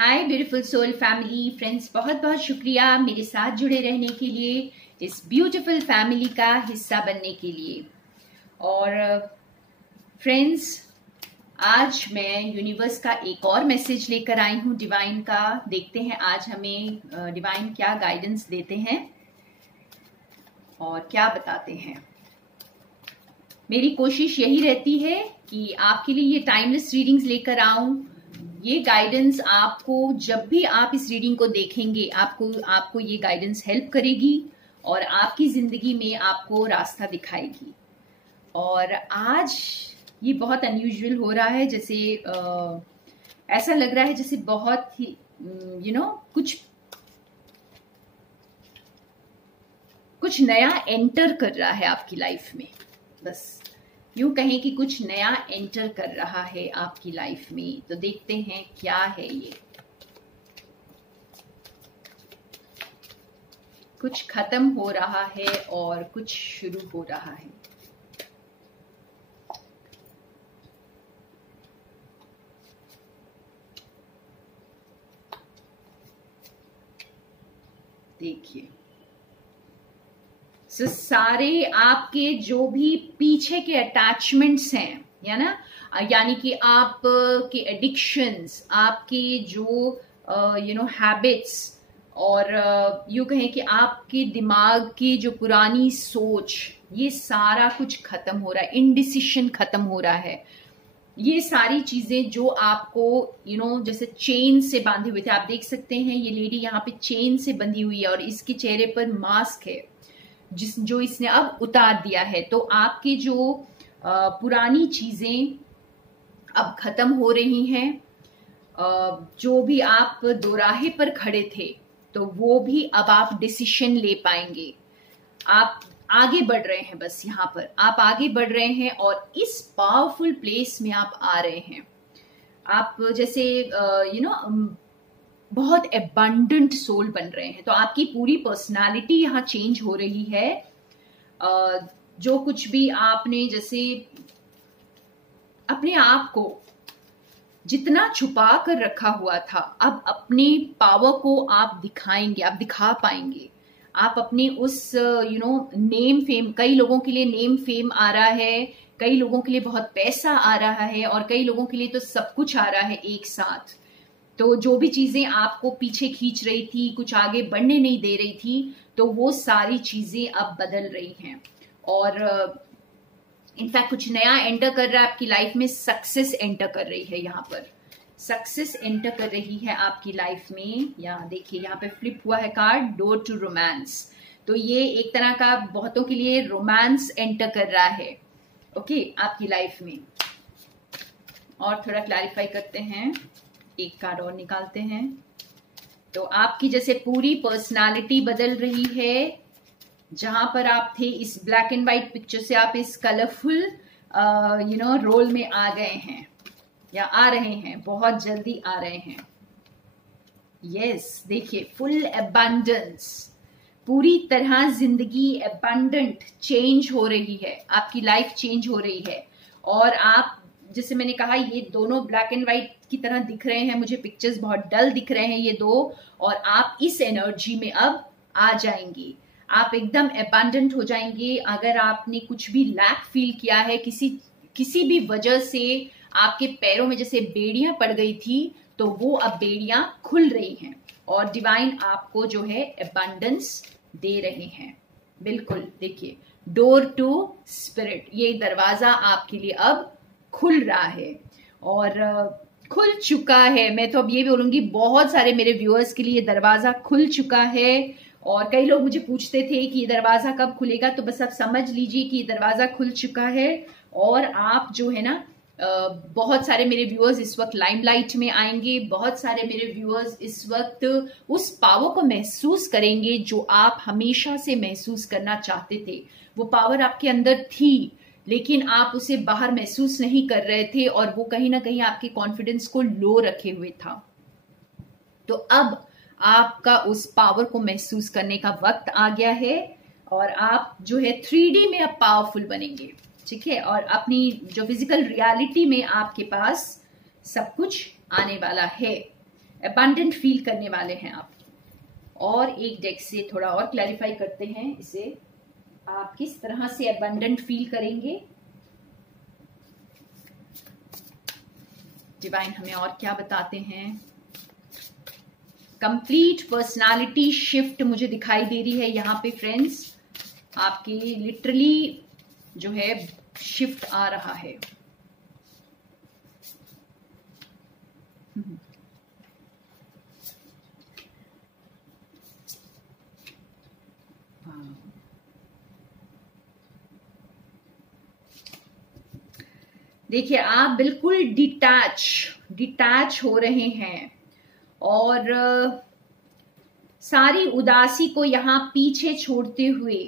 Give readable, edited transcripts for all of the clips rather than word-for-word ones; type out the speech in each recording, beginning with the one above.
हाय beautiful soul family friends, बहुत बहुत शुक्रिया मेरे साथ जुड़े रहने के लिए, इस ब्यूटीफुल फैमिली का हिस्सा बनने के लिए। और फ्रेंड्स, आज मैं यूनिवर्स का एक और मैसेज लेकर आई हूँ डिवाइन का। देखते हैं आज हमें डिवाइन क्या गाइडेंस देते हैं और क्या बताते हैं। मेरी कोशिश यही रहती है कि आपके लिए ये टाइमलेस रीडिंग्स लेकर आऊं। ये गाइडेंस आपको जब भी आप इस रीडिंग को देखेंगे, आपको ये गाइडेंस हेल्प करेगी और आपकी जिंदगी में आपको रास्ता दिखाएगी। और आज ये बहुत अनयूजुअल हो रहा है, जैसे ऐसा लग रहा है जैसे बहुत ही कुछ नया एंटर कर रहा है आपकी लाइफ में। बस यूं कहें कि कुछ नया एंटर कर रहा है आपकी लाइफ में। तो देखते हैं क्या है ये। कुछ खत्म हो रहा है और कुछ शुरू हो रहा है। देखिए, तो सारे आपके जो भी पीछे के अटैचमेंट्स हैं, यानी कि आप के एडिक्शंस, आपके जो हैबिट्स, और यूं कहें कि आपके दिमाग की जो पुरानी सोच, ये सारा कुछ खत्म हो रहा है। इनडिसिशन खत्म हो रहा है। ये सारी चीजें जो आपको जैसे चेन से बांधे हुए थे, आप देख सकते हैं ये लेडी यहाँ पे चेन से बंधी हुई है और इसके चेहरे पर मास्क है जो इसने अब उतार दिया है। तो आपकी जो पुरानी चीजें अब खत्म हो रही हैं। जो भी आप दोराहे पर खड़े थे, तो वो भी अब आप डिसीजन ले पाएंगे। आप आगे बढ़ रहे हैं, बस यहाँ पर आप आगे बढ़ रहे हैं और इस पावरफुल प्लेस में आप आ रहे हैं। आप जैसे बहुत एबंडेंट सोल बन रहे हैं। तो आपकी पूरी पर्सनालिटी यहाँ चेंज हो रही है। जो कुछ भी आपने जैसे अपने आप को जितना छुपा कर रखा हुआ था, अब अपने पावर को आप दिखाएंगे, आप दिखा पाएंगे। आप अपने उस नेम फेम, कई लोगों के लिए नेम फेम आ रहा है, कई लोगों के लिए बहुत पैसा आ रहा है और कई लोगों के लिए तो सब कुछ आ रहा है एक साथ। तो जो भी चीजें आपको पीछे खींच रही थी, कुछ आगे बढ़ने नहीं दे रही थी, तो वो सारी चीजें अब बदल रही हैं। और इनफैक्ट कुछ नया एंटर कर रहा है आपकी लाइफ में। सक्सेस एंटर कर रही है, यहाँ पर सक्सेस एंटर कर रही है आपकी लाइफ में। यहाँ देखिए, यहाँ पे फ्लिप हुआ है कार्ड डोर टू रोमांस। तो ये एक तरह का बहुतों के लिए रोमांस एंटर कर रहा है, ओके, आपकी लाइफ में। और थोड़ा क्लैरिफाई करते हैं, एक कार्ड और निकालते हैं। तो आपकी जैसे पूरी पर्सनालिटी बदल रही है। जहां पर आप थे इस ब्लैक एंड व्हाइट पिक्चर से, आप इस कलरफुल रोल में आ गए हैं या आ रहे हैं, बहुत जल्दी आ रहे हैं। यस, देखिए, फुल एबंडेंस, पूरी तरह जिंदगी एबंडेंट चेंज हो रही है, आपकी लाइफ चेंज हो रही है। और आप, जैसे मैंने कहा, ये दोनों ब्लैक एंड व्हाइट की तरह दिख रहे हैं मुझे, पिक्चर्स बहुत डल दिख रहे हैं ये दो, और आप इस एनर्जी में अब आ जाएंगे। आप एकदम एबंडेंट हो जाएंगे। अगर आपने कुछ भी लैक फील किया है किसी भी वजह से, आपके पैरों में जैसे बेड़ियां पड़ गई थी, तो वो अब बेड़ियां खुल रही हैं और डिवाइन आपको जो है एबंडेंस दे रहे हैं। बिल्कुल, देखिए, डोर टू स्पिरिट, ये दरवाजा आपके लिए अब खुल रहा है और खुल चुका है। मैं तो अब ये भी बोलूंगी, बहुत सारे मेरे व्यूअर्स के लिए ये दरवाजा खुल चुका है। और कई लोग मुझे पूछते थे कि ये दरवाजा कब खुलेगा, तो बस आप समझ लीजिए कि ये दरवाजा खुल चुका है। और आप जो है ना, बहुत सारे मेरे व्यूअर्स इस वक्त लाइमलाइट में आएंगे। बहुत सारे मेरे व्यूअर्स इस वक्त उस पावर को महसूस करेंगे जो आप हमेशा से महसूस करना चाहते थे। वो पावर आपके अंदर थी, लेकिन आप उसे बाहर महसूस नहीं कर रहे थे और वो कहीं ना कहीं आपके कॉन्फिडेंस को लो रखे हुए था। तो अब आपका उस पावर को महसूस करने का वक्त आ गया है और आप जो है 3D में अब पावरफुल बनेंगे, ठीक है। और अपनी जो फिजिकल रियलिटी में आपके पास सब कुछ आने वाला है। अबंडेंट फील करने वाले हैं आप। और एक डेक से थोड़ा और क्लैरिफाई करते हैं इसे, आप किस तरह से अबंडेंट फील करेंगे। डिवाइन हमें और क्या बताते हैं। कंप्लीट पर्सनालिटी शिफ्ट मुझे दिखाई दे रही है यहाँ पे फ्रेंड्स, आपकी लिटरली जो है शिफ्ट आ रहा है। देखिए आप बिल्कुल डिटैच हो रहे हैं और सारी उदासी को यहाँ पीछे छोड़ते हुए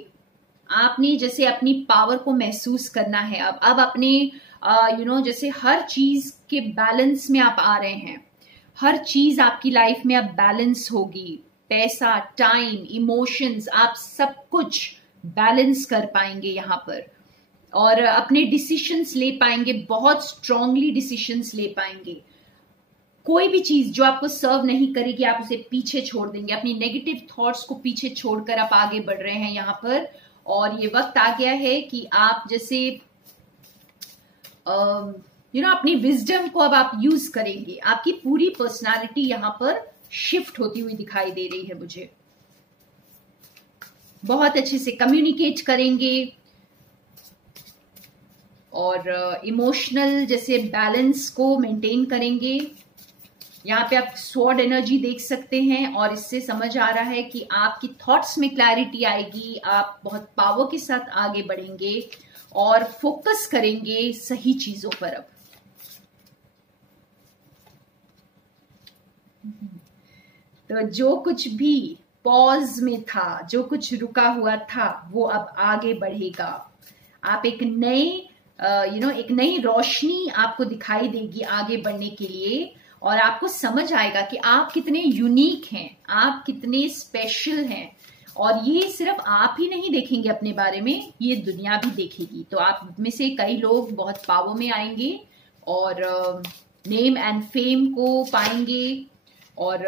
आपने जैसे अपनी पावर को महसूस करना है। अब अपने जैसे हर चीज के बैलेंस में आप आ रहे हैं, हर चीज आपकी लाइफ में अब बैलेंस होगी। पैसा, टाइम, इमोशंस, आप सब कुछ बैलेंस कर पाएंगे यहाँ पर और अपने डिसीशंस ले पाएंगे, बहुत स्ट्रांगली डिसीशंस ले पाएंगे। कोई भी चीज जो आपको सर्व नहीं करेगी आप उसे पीछे छोड़ देंगे, अपनी नेगेटिव थॉट्स को पीछे छोड़कर आप आगे बढ़ रहे हैं यहाँ पर। और ये वक्त आ गया है कि आप जैसे अपनी विजडम को अब आप यूज करेंगे। आपकी पूरी पर्सनालिटी यहाँ पर शिफ्ट होती हुई दिखाई दे रही है मुझे। बहुत अच्छे से कम्युनिकेट करेंगे और इमोशनल जैसे बैलेंस को मेंटेन करेंगे। यहाँ पे आप स्वॉर्ड एनर्जी देख सकते हैं और इससे समझ आ रहा है कि आपकी थॉट्स में क्लैरिटी आएगी, आप बहुत पावर के साथ आगे बढ़ेंगे और फोकस करेंगे सही चीजों पर। अब तो जो कुछ भी पॉज में था, जो कुछ रुका हुआ था, वो अब आगे बढ़ेगा। आप एक नए एक नई रोशनी आपको दिखाई देगी आगे बढ़ने के लिए और आपको समझ आएगा कि आप कितने यूनिक हैं, आप कितने स्पेशल हैं। और ये सिर्फ आप ही नहीं देखेंगे अपने बारे में, ये दुनिया भी देखेगी। तो आप में से कई लोग बहुत पावर में आएंगे और नेम एंड फेम को पाएंगे और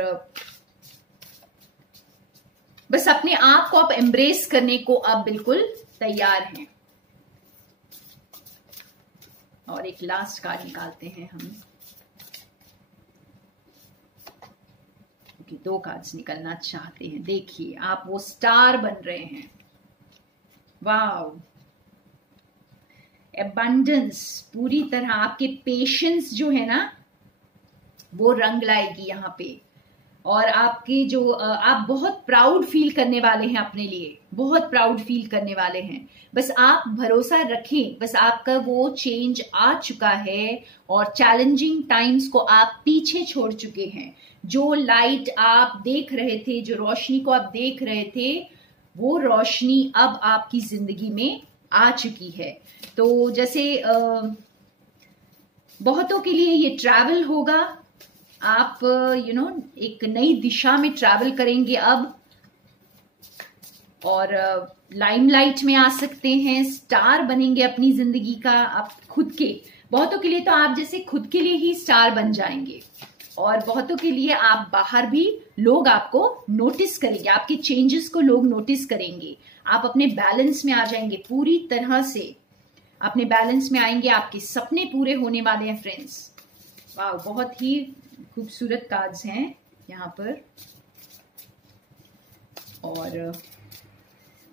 बस अपने आप को आप एम्ब्रेस करने को आप बिल्कुल तैयार हैं। और एक लास्ट कार्ड निकालते हैं हम, क्योंकि 2 कार्ड्स निकलना चाहते हैं। देखिए आप वो स्टार बन रहे हैं। वाओ, एबंडेंस पूरी तरह आपके पेशेंस जो है ना वो रंग लाएगी यहाँ पे। और आपकी जो आप बहुत प्राउड फील करने वाले हैं अपने लिए, बहुत प्राउड फील करने वाले हैं। बस आप भरोसा रखें, बस आपका वो चेंज आ चुका है और चैलेंजिंग टाइम्स को आप पीछे छोड़ चुके हैं। जो लाइट आप देख रहे थे, जो रोशनी को आप देख रहे थे, वो रोशनी अब आपकी जिंदगी में आ चुकी है। तो जैसे बहुतों के लिए ये ट्रैवल होगा, आप एक नई दिशा में ट्रैवल करेंगे अब और लाइमलाइट में आ सकते हैं, स्टार बनेंगे अपनी जिंदगी का आप खुद के। बहुतों के लिए तो आप जैसे खुद के लिए ही स्टार बन जाएंगे और बहुतों के लिए आप बाहर भी लोग आपको नोटिस करेंगे, आपके चेंजेस को लोग नोटिस करेंगे। आप अपने बैलेंस में आ जाएंगे, पूरी तरह से अपने बैलेंस में आएंगे, आपके सपने पूरे होने वाले हैं फ्रेंड्स। वाह, बहुत ही खूबसूरत कार्ड्स हैं यहाँ पर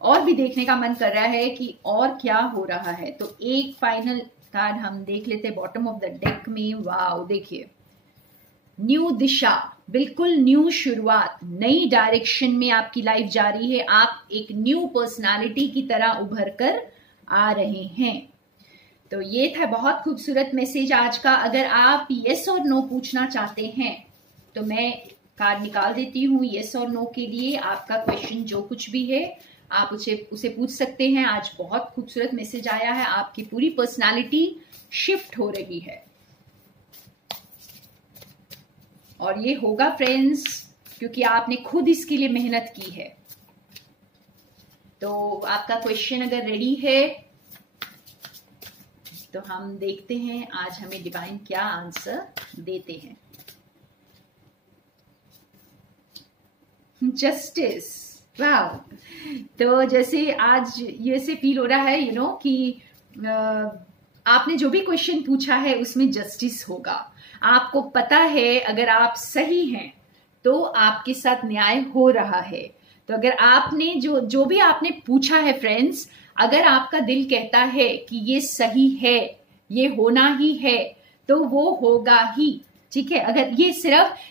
और भी देखने का मन कर रहा है कि और क्या हो रहा है। तो एक फाइनल कार्ड हम देख लेते हैं बॉटम ऑफ द डेक में। वाओ, देखिए न्यू दिशा, बिल्कुल न्यू शुरुआत, नई डायरेक्शन में आपकी लाइफ जा रही है। आप एक न्यू पर्सनालिटी की तरह उभर कर आ रहे हैं। तो ये था बहुत खूबसूरत मैसेज आज का। अगर आप यस और नो पूछना चाहते हैं तो मैं कार्ड निकाल देती हूँ यस और नो के लिए। आपका क्वेश्चन जो कुछ भी है आप उसे पूछ सकते हैं। आज बहुत खूबसूरत मैसेज आया है, आपकी पूरी पर्सनालिटी शिफ्ट हो रही है और ये होगा फ्रेंड्स क्योंकि आपने खुद इसके लिए मेहनत की है। तो आपका क्वेश्चन अगर रेडी है तो हम देखते हैं आज हमें डिवाइन क्या आंसर देते हैं। जस्टिस। वाह, तो जैसे आज ये से फील हो रहा है कि आपने जो भी क्वेश्चन पूछा है उसमें जस्टिस होगा। आपको पता है अगर आप सही हैं तो आपके साथ न्याय हो रहा है। तो अगर आपने जो भी आपने पूछा है फ्रेंड्स, अगर आपका दिल कहता है कि ये सही है, ये होना ही है, तो वो होगा ही। ठीक है, अगर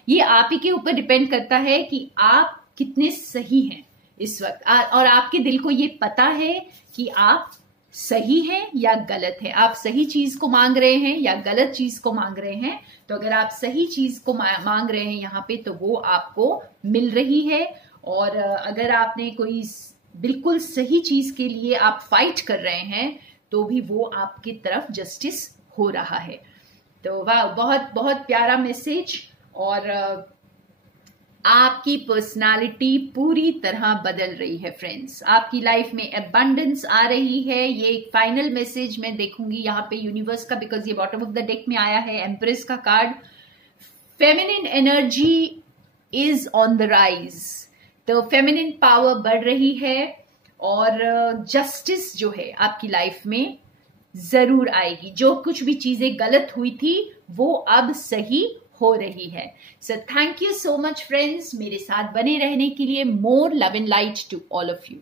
ये आप ही के ऊपर डिपेंड करता है कि आप कितने सही हैं इस वक्त, और आपके दिल को ये पता है कि आप सही है या गलत है, आप सही चीज को मांग रहे हैं या गलत चीज को मांग रहे हैं। तो अगर आप सही चीज को मांग रहे हैं यहाँ पे, तो वो आपको मिल रही है। और अगर आपने कोई बिल्कुल सही चीज के लिए आप फाइट कर रहे हैं, तो भी वो आपकी तरफ जस्टिस हो रहा है। तो वाह, बहुत बहुत प्यारा मैसेज। और आपकी पर्सनालिटी पूरी तरह बदल रही है फ्रेंड्स, आपकी लाइफ में अबंडेंस आ रही है। ये एक फाइनल मैसेज मैं देखूंगी यहाँ पे यूनिवर्स का, बिकॉज ये बॉटम ऑफ द डेक में आया है, एम्प्रेस का card. Feminine energy is on the rise, तो फेमिनिन पावर बढ़ रही है और जस्टिस जो है आपकी लाइफ में जरूर आएगी। जो कुछ भी चीजें गलत हुई थी वो अब सही हो रही है। So thank you so much friends, मेरे साथ बने रहने के लिए। More love and light to all of you.